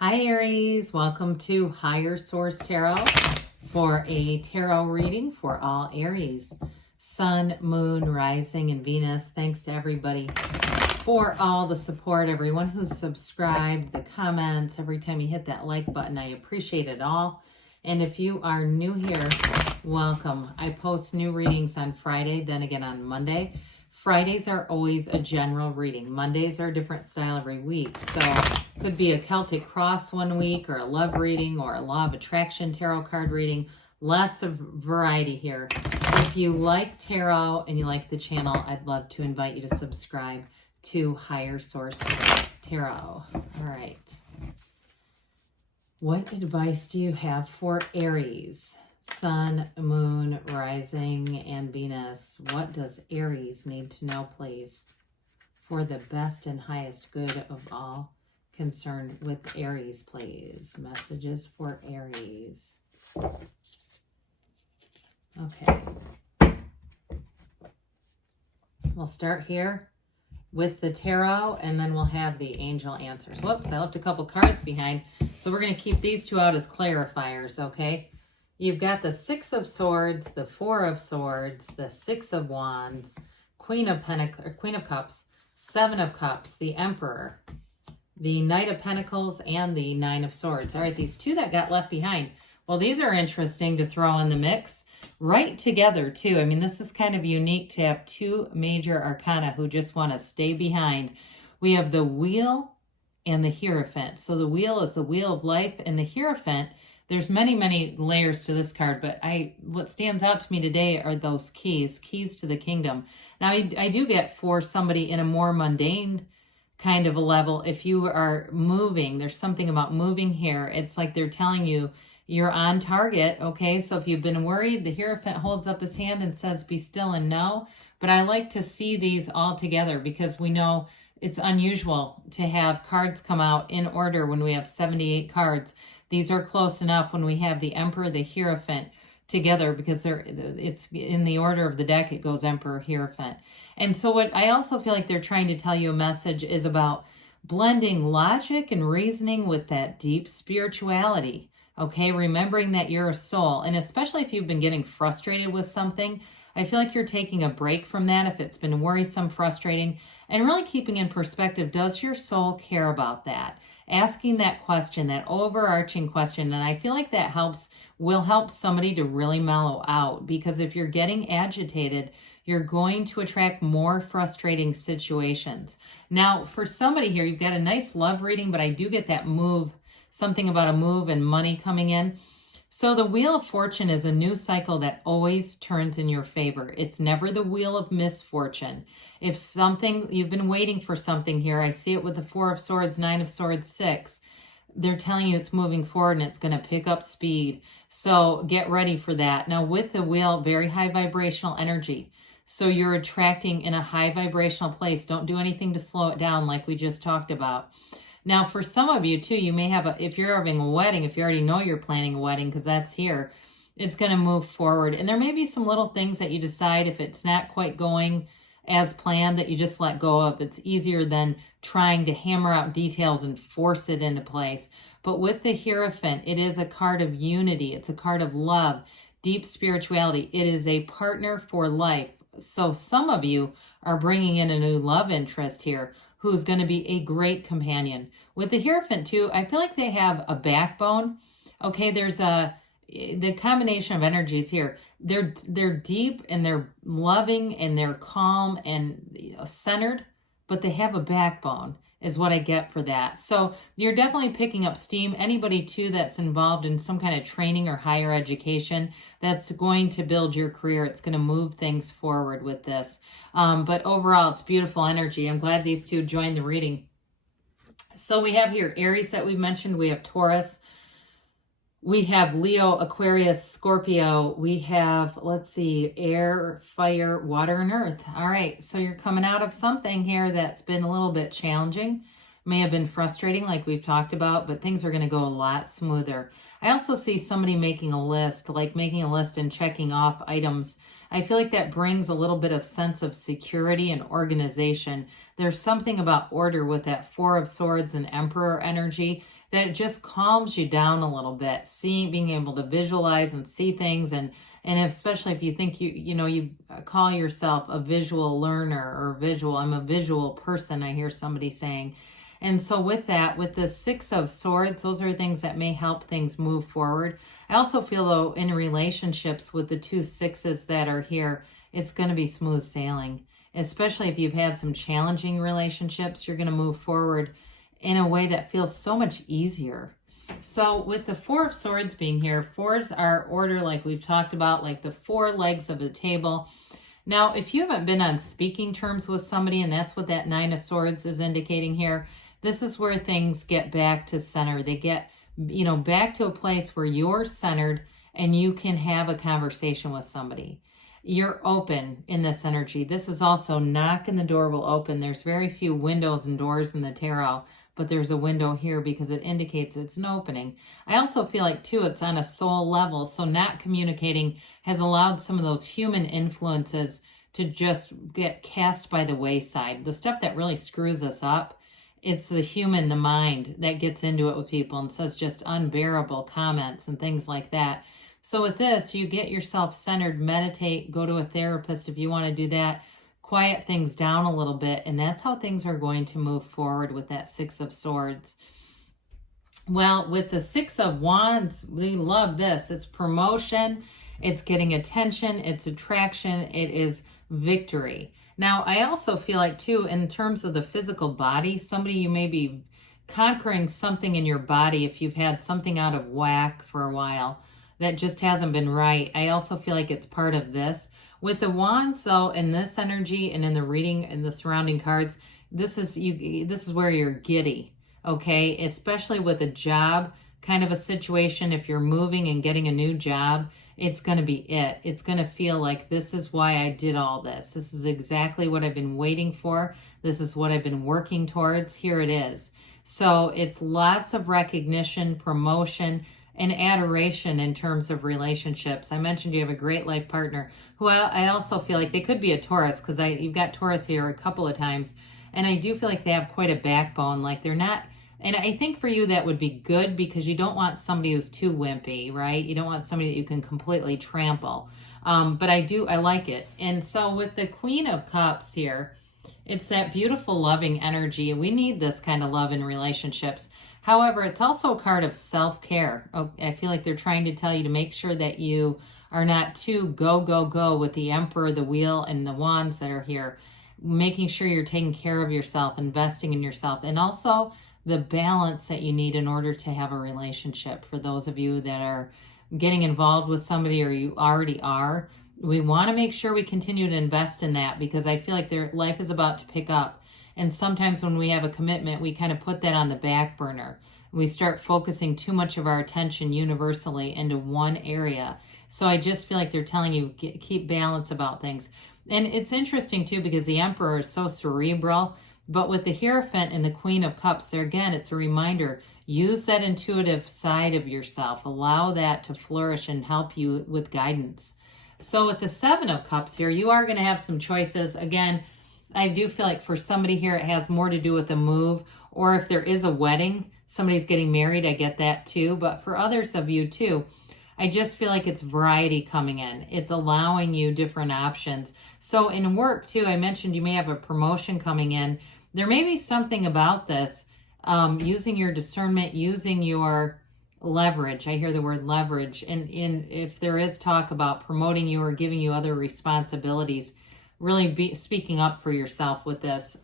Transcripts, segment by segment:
Hi Aries, welcome to Higher Source Tarot for a tarot reading for all Aries. Sun, Moon, Rising, and Venus. Thanks to everybody for all the support, everyone who's subscribed, the comments, every time you hit that like button. I appreciate it all. And if you are new here, welcome. I post new readings on Friday, then again on Monday. Fridays are always a general reading. Mondays are a different style every week. So could be a Celtic cross one week, or a love reading, or a law of attraction tarot card reading. Lots of variety here. If you like tarot and you like the channel, I'd love to invite you to subscribe to Higher Source Tarot. All right. What advice do you have for Aries? Sun, Moon, Rising, and Venus. What does Aries need to know, please, for the best and highest good of all concerned with Aries, please? Messages for Aries. Okay. We'll start here with the tarot, and then we'll have the angel answers. Whoops, I left a couple cards behind. So we're going to keep these two out as clarifiers, okay? You've got the Six of Swords, the Four of Swords, the Six of Wands, Queen of Cups, Seven of Cups, the Emperor, the Knight of Pentacles, and the Nine of Swords. All right, these two that got left behind. Well, these are interesting to throw in the mix right together, too. I mean, this is kind of unique to have two major arcana who just want to stay behind. We have the Wheel and the Hierophant. So the Wheel is the wheel of life, and the Hierophant, there's many, many layers to this card, but what stands out to me today are those keys to the kingdom. Now, I do get for somebody in a more mundane kind of a level, if you are moving, there's something about moving here. It's like they're telling you you're on target, okay? So if you've been worried, the Hierophant holds up his hand and says, be still and know. But I like to see these all together because we know it's unusual to have cards come out in order when we have 78 cards. These are close enough when we have the Emperor, the Hierophant together, because it's in the order of the deck. It goes Emperor, Hierophant. And so what I also feel like they're trying to tell you a message is about blending logic and reasoning with that deep spirituality. Okay, remembering that you're a soul. And especially if you've been getting frustrated with something, I feel like you're taking a break from that if it's been worrisome, frustrating, and really keeping in perspective, does your soul care about that? Asking that question, that overarching question, and I feel like that will help somebody to really mellow out, because if you're getting agitated, you're going to attract more frustrating situations. Now, for somebody here, you've got a nice love reading, but I do get that move, something about a move and money coming in. So the Wheel of Fortune is a new cycle that always turns in your favor. It's never the Wheel of Misfortune. If you've been waiting for something here, I see it with the Four of Swords, Nine of Swords, Six. They're telling you it's moving forward and it's going to pick up speed. So get ready for that. Now with the Wheel, very high vibrational energy. So you're attracting in a high vibrational place. Don't do anything to slow it down like we just talked about. Now, for some of you, too, you may have, if you're having a wedding, if you already know you're planning a wedding, because that's here, it's going to move forward. And there may be some little things that you decide if it's not quite going as planned that you just let go of. It's easier than trying to hammer out details and force it into place. But with the Hierophant, it is a card of unity. It's a card of love, deep spirituality. It is a partner for life. So some of you are bringing in a new love interest here, who's going to be a great companion. With the Hierophant, too, I feel like they have a backbone. Okay, there's the combination of energies here. They're deep and they're loving and they're calm and centered, but they have a backbone is what I get for that. So you're definitely picking up steam. Anybody, too, that's involved in some kind of training or higher education, that's going to build your career. It's going to move things forward with this. But overall, it's beautiful energy. I'm glad these two joined the reading. So we have here Aries that we mentioned. We have Taurus. We have Leo, Aquarius, Scorpio. We have, let's see, air, fire, water, and earth. All right, so you're coming out of something here that's been a little bit challenging. may have been frustrating like we've talked about, but things are going to go a lot smoother. I also see somebody making a list, like making a list and checking off items. I feel like that brings a little bit of sense of security and organization. There's something about order with that Four of Swords and Emperor energy that it just calms you down a little bit. Being able to visualize and see things, and especially if you think you call yourself a visual learner or visual. I'm a visual person, I hear somebody saying. And so with that, with the Six of Swords, those are things that may help things move forward. I also feel, though, in relationships with the two sixes that are here, it's going to be smooth sailing. Especially if you've had some challenging relationships, you're going to move forward in a way that feels so much easier. So with the Four of Swords being here, fours are order, like we've talked about, like the four legs of the table. Now, if you haven't been on speaking terms with somebody, and that's what that Nine of Swords is indicating here, this is where things get back to center. They get, back to a place where you're centered and you can have a conversation with somebody. You're open in this energy. This is also knock and the door will open. There's very few windows and doors in the tarot, but there's a window here because it indicates it's an opening. I also feel like, too, it's on a soul level. So not communicating has allowed some of those human influences to just get cast by the wayside. The stuff that really screws us up, it's the human, the mind, that gets into it with people and says just unbearable comments and things like that. So with this, you get yourself centered, meditate, go to a therapist if you want to do that, quiet things down a little bit, and that's how things are going to move forward with that Six of Swords. Well, with the Six of Wands, we love this. It's promotion, it's getting attention, it's attraction, it is victory. Now, I also feel like, too, in terms of the physical body, you may be conquering something in your body if you've had something out of whack for a while that just hasn't been right. I also feel like it's part of this. With the Wands, though, in this energy and in the reading and the surrounding cards, this is where you're giddy, okay? Especially with a job kind of a situation. If you're moving and getting a new job, it's going to be it. It's going to feel like, this is why I did all this. This is exactly what I've been waiting for. This is what I've been working towards. Here it is. So it's lots of recognition, promotion, and adoration in terms of relationships. I mentioned you have a great life partner who I also feel like they could be a Taurus, because you've got Taurus here a couple of times, and I do feel like they have quite a backbone. Like they're not, and I think for you that would be good, because you don't want somebody who's too wimpy, right? You don't want somebody that you can completely trample. But I like it. And so with the Queen of Cups here, it's that beautiful loving energy. We need this kind of love in relationships. However, it's also a card of self-care. I feel like they're trying to tell you to make sure that you are not too go, go, go with the Emperor, the Wheel, and the Wands that are here. Making sure you're taking care of yourself, investing in yourself, and also the balance that you need in order to have a relationship. For those of you that are getting involved with somebody, or you already are, we want to make sure we continue to invest in that, because I feel like their life is about to pick up. And sometimes when we have a commitment, we kind of put that on the back burner. We start focusing too much of our attention universally into one area. So I just feel like they're telling you, keep balance about things. And it's interesting too, because the Emperor is so cerebral, but with the Hierophant and the Queen of Cups, there again, it's a reminder, use that intuitive side of yourself. Allow that to flourish and help you with guidance. So with the Seven of Cups here, you are going to have some choices. Again, I do feel like for somebody here, it has more to do with a move, or if there is a wedding, somebody's getting married, I get that too. But for others of you too, I just feel like it's variety coming in. It's allowing you different options. So in work too, I mentioned you may have a promotion coming in. There may be something about this, using your discernment, using your leverage. I hear the word leverage. And if there is talk about promoting you or giving you other responsibilities, really be speaking up for yourself with this.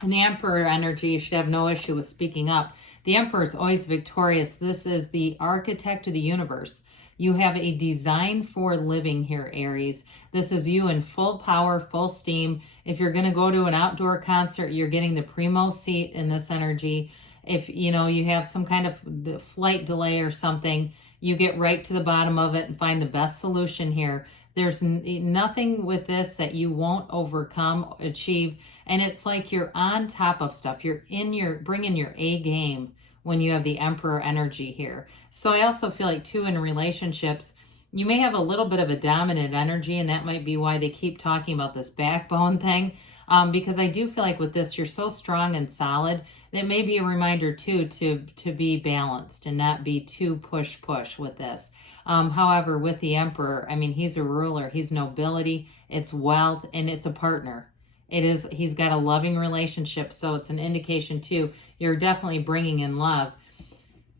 And the Emperor energy, you should have no issue with speaking up. The Emperor is always victorious. This is the architect of the universe. You have a design for living here, Aries. This is you in full power, full steam. If you're going to go to an outdoor concert, you're getting the primo seat in this energy. If you have some kind of flight delay or something, you get right to the bottom of it and find the best solution here. There's nothing with this that you won't overcome, achieve. And it's like you're on top of stuff. You're bringing your A game when you have the Emperor energy here. So I also feel like too, in relationships, you may have a little bit of a dominant energy, and that might be why they keep talking about this backbone thing. Because I do feel like with this, you're so strong and solid. That may be a reminder too to be balanced and not be too push with this. However, with the Emperor, I mean, he's a ruler, he's nobility, it's wealth, and it's a partner. He's got a loving relationship, so it's an indication too, you're definitely bringing in love.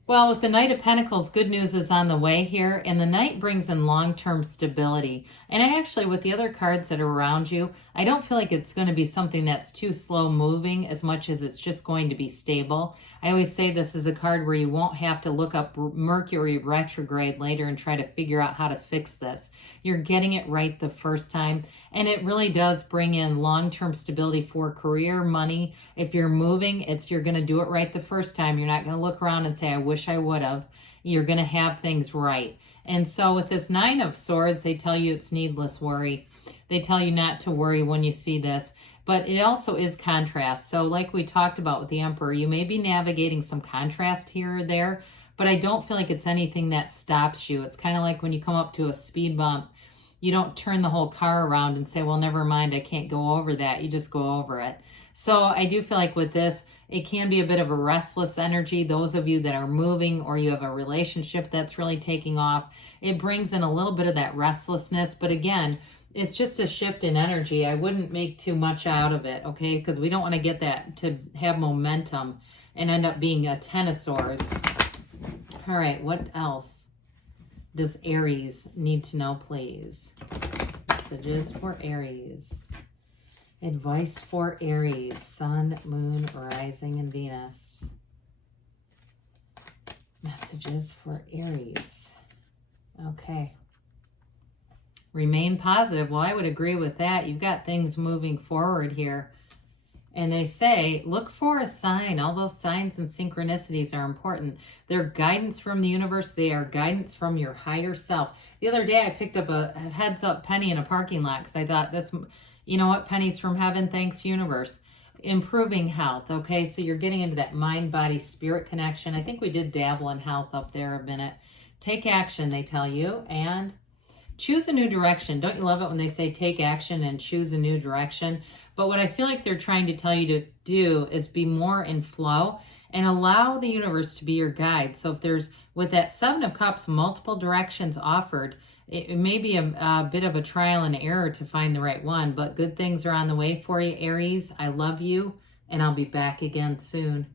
Well, with the Knight of Pentacles, good news is on the way here, and the Knight brings in long-term stability. And I actually, with the other cards that are around you, I don't feel like it's going to be something that's too slow moving as much as it's just going to be stable. I always say this is a card where you won't have to look up Mercury retrograde later and try to figure out how to fix this. You're getting it right the first time, and it really does bring in long-term stability for career, money. If you're moving, you're going to do it right the first time. You're not going to look around and say, I wish I would have. You're going to have things right. And so with this Nine of Swords, they tell you it's needless worry. They tell you not to worry when you see this. But it also is contrast. So like we talked about with the Emperor, you may be navigating some contrast here or there, but I don't feel like it's anything that stops you. It's kind of like when you come up to a speed bump, you don't turn the whole car around and say, well, never mind, I can't go over that. You just go over it. So I do feel like with this, it can be a bit of a restless energy. Those of you that are moving or you have a relationship that's really taking off, it brings in a little bit of that restlessness. But again, it's just a shift in energy. I wouldn't make too much out of it, okay? Because we don't want to get that to have momentum and end up being a Ten of Swords. All right, what else does Aries need to know, please? Messages for Aries. Advice for Aries. Sun, Moon, Rising, and Venus. Messages for Aries. Okay. Remain positive. Well, I would agree with that. You've got things moving forward here. And they say, look for a sign. All those signs and synchronicities are important. They're guidance from the universe. They are guidance from your higher self. The other day, I picked up a heads-up penny in a parking lot because I thought, that's, you know what, pennies from heaven, thanks universe. Improving health, okay? So you're getting into that mind, body, spirit connection. I think we did dabble in health up there a minute. Take action, they tell you, and choose a new direction. Don't you love it when they say take action and choose a new direction? But what I feel like they're trying to tell you to do is be more in flow and allow the universe to be your guide. So if there's, with that Seven of Cups, multiple directions offered, it may be a bit of a trial and error to find the right one, but good things are on the way for you, Aries. I love you, and I'll be back again soon.